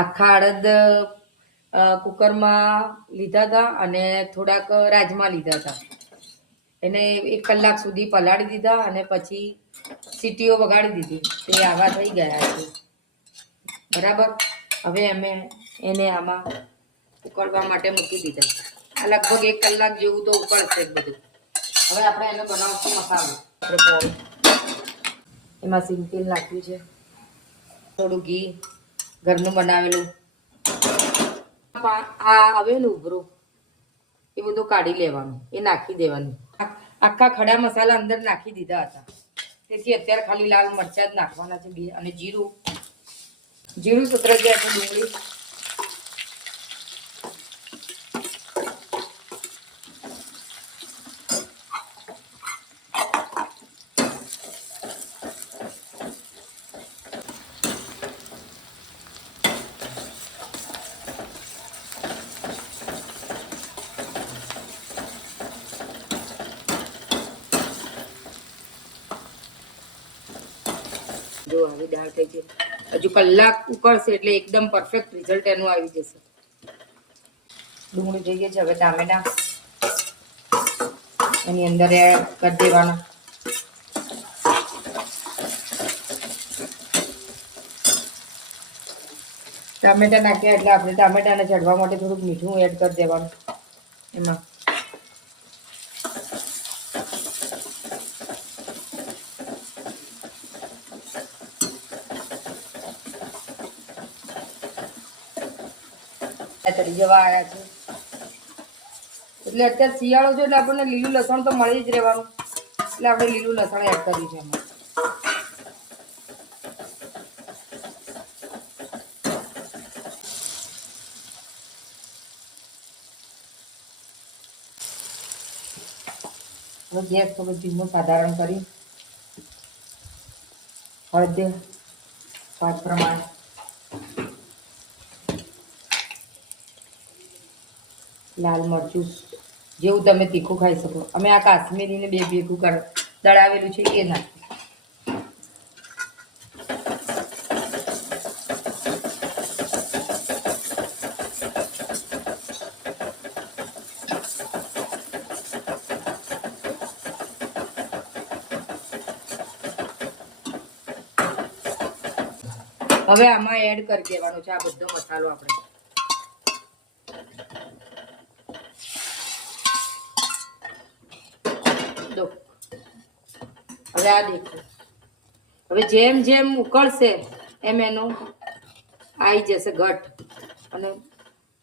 આખા અડદ કુકરમાં લીધા હતા અને થોડાક રાજમા લીધા હતા. એને 1 કલાક સુધી પલાળી દીધા અને પછી સીટીઓ વગાડી દીધી. તે આવા થઈ ગયા છે બરાબર. હવે અમે એને આમાં ઉકળવા માટે મૂકી દીધા. આ લગભગ 1 કલાક જેવું તો ઉકળશે જ બધું. હવે આપણે એને બનાવશું મસાલો. આપણે એમાં સિંગ તેલ નાખ્યું છે, થોડું ઘી ઘરનું બનાવેલું. આ આવેલું ઉભરું એ બધું કાઢી લેવાનું, એ નાખી દેવાનું. આખા ખડા મસાલા અંદર નાખી દીધા હતા, તેથી અત્યારે ખાલી લાલ મરચાં જ નાખવાના છે અને જીરું સુતરાઈ ગયા છે. ડુંગળી જો આવી દાળ થઈ છે. હજુ કલાક ઉકળશે એટલે એકદમ પરફેક્ટ રિઝલ્ટ એનું આવી જશે. ડુંગળી થઈ ગઈ છે. હવે ટામેટા એની અંદર એડ કરી દેવાના. ટામેટા નાખ્યા એટલે આપણે ટામેટાને ચડવા માટે થોડુંક મીઠું એડ કરી દેવાનું એમાં. તળી જવા આવ્યા છે એટલે અત્યારે શિયાળો છે એટલે આપણને લીલું લસણ તો મળી જ રહેવાનું, એટલે આપણે લીલું લસણ એડ કર્યું છે એમાં. હવે ગેસ થોડો ધીમો સાધારણ કરી હળદર સ્વાદ પ્રમાણે, લાલ મરચું જેવું તમે તીખું ખાઈ શકો. અમે આ કાશ્મીરીને બે ભેગું દળાવેલું છે એ નાખ્યું. હવે આમાં એડ કરી દેવાનો છે આ બધો મસાલો આપણે. હવે આ દેખો, હવે જેમ જેમ ઉકળશે એમ એનું આવી જશે ઘટ, અને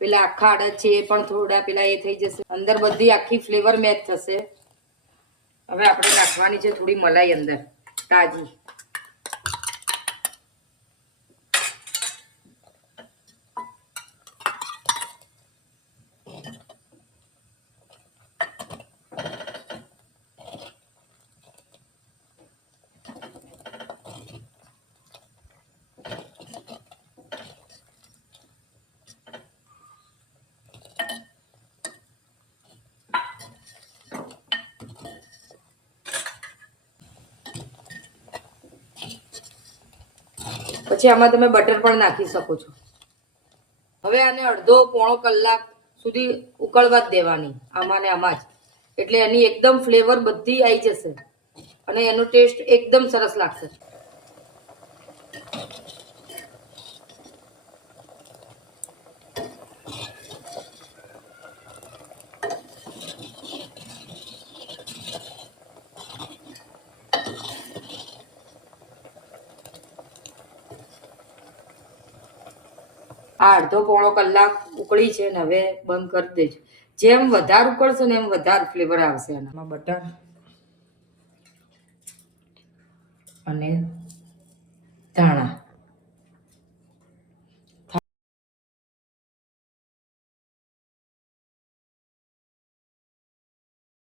પેલા આખા અડદ છે એ પણ થોડા પેલા એ થઈ જશે, અંદર બધી આખી ફ્લેવર મેચ થશે. હવે આપણે નાખવાની છે થોડી મલાઈ અંદર તાજી. પછી આમાં તમે બટર પણ નાખી શકો છો. હવે આને અડધો પોણો કલાક સુધી ઉકળવા જ દેવાની આમાં ને આમાં જ, એટલે એની એકદમ ફ્લેવર બધી આવી જશે અને એનો ટેસ્ટ એકદમ સરસ લાગશે. આ અડધો પોણો કલાક ઉકળી છે ને હવે બંધ કરી દેજો. જેમ વધારે ઉકળશે ને એમ વધારે ફ્લેવર આવશે એનામાં. બટર અને ધાણા